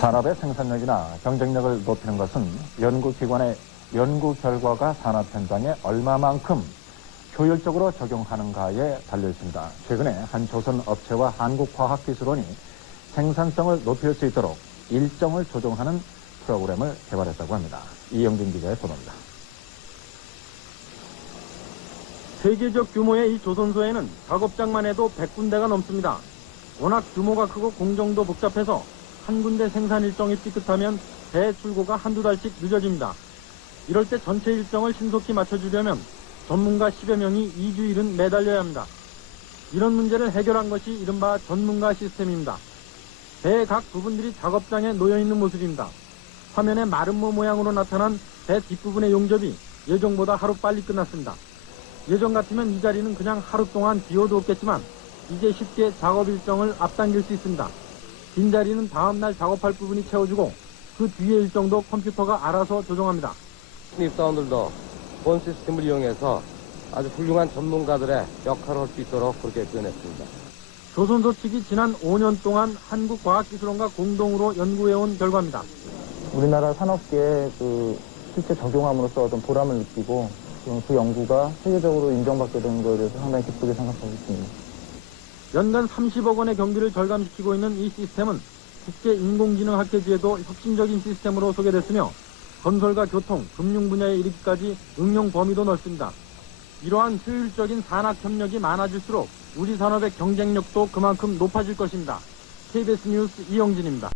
산업의 생산력이나 경쟁력을 높이는 것은 연구기관의 연구 결과가 산업 현장에 얼마만큼 효율적으로 적용하는가에 달려 있습니다. 최근에 한 조선 업체와 한국과학기술원이 생산성을 높일 수 있도록 일정을 조정하는 프로그램을 개발했다고 합니다. 이영진 기자의 보도입니다. 세계적 규모의 이 조선소에는 작업장만 해도 100군데가 넘습니다. 워낙 규모가 크고 공정도 복잡해서 한 군데 생산 일정이 삐끗하면 배 출고가 한두 달씩 늦어집니다. 이럴 때 전체 일정을 신속히 맞춰주려면 전문가 10여 명이 2주일은 매달려야 합니다. 이런 문제를 해결한 것이 이른바 전문가 시스템입니다. 배의 각 부분들이 작업장에 놓여있는 모습입니다. 화면에 마름모 모양으로 나타난 배 뒷부분의 용접이 예정보다 하루 빨리 끝났습니다. 예전 같으면 이 자리는 그냥 하루 동안 비워두었겠지만 이제 쉽게 작업 일정을 앞당길 수 있습니다. 빈 자리는 다음날 작업할 부분이 채워주고 그 뒤의 일정도 컴퓨터가 알아서 조정합니다. 입사원들도 본 시스템을 이용해서 아주 훌륭한 전문가들의 역할을 할 수 있도록 그렇게 표현했습니다. 조선소 측이 지난 5년 동안 한국과학기술원과 공동으로 연구해온 결과입니다. 우리나라 산업계에 그 실제 적용함으로써 어떤 보람을 느끼고 지금 그 연구가 세계적으로 인정받게 된 것에 대해서 상당히 기쁘게 생각하고 있습니다. 연간 30억 원의 경비를 절감시키고 있는 이 시스템은 국제 인공지능 학회지에도 혁신적인 시스템으로 소개됐으며 건설과 교통, 금융 분야에 이르기까지 응용 범위도 넓습니다. 이러한 효율적인 산학 협력이 많아질수록 우리 산업의 경쟁력도 그만큼 높아질 것입니다. KBS 뉴스 이영진입니다.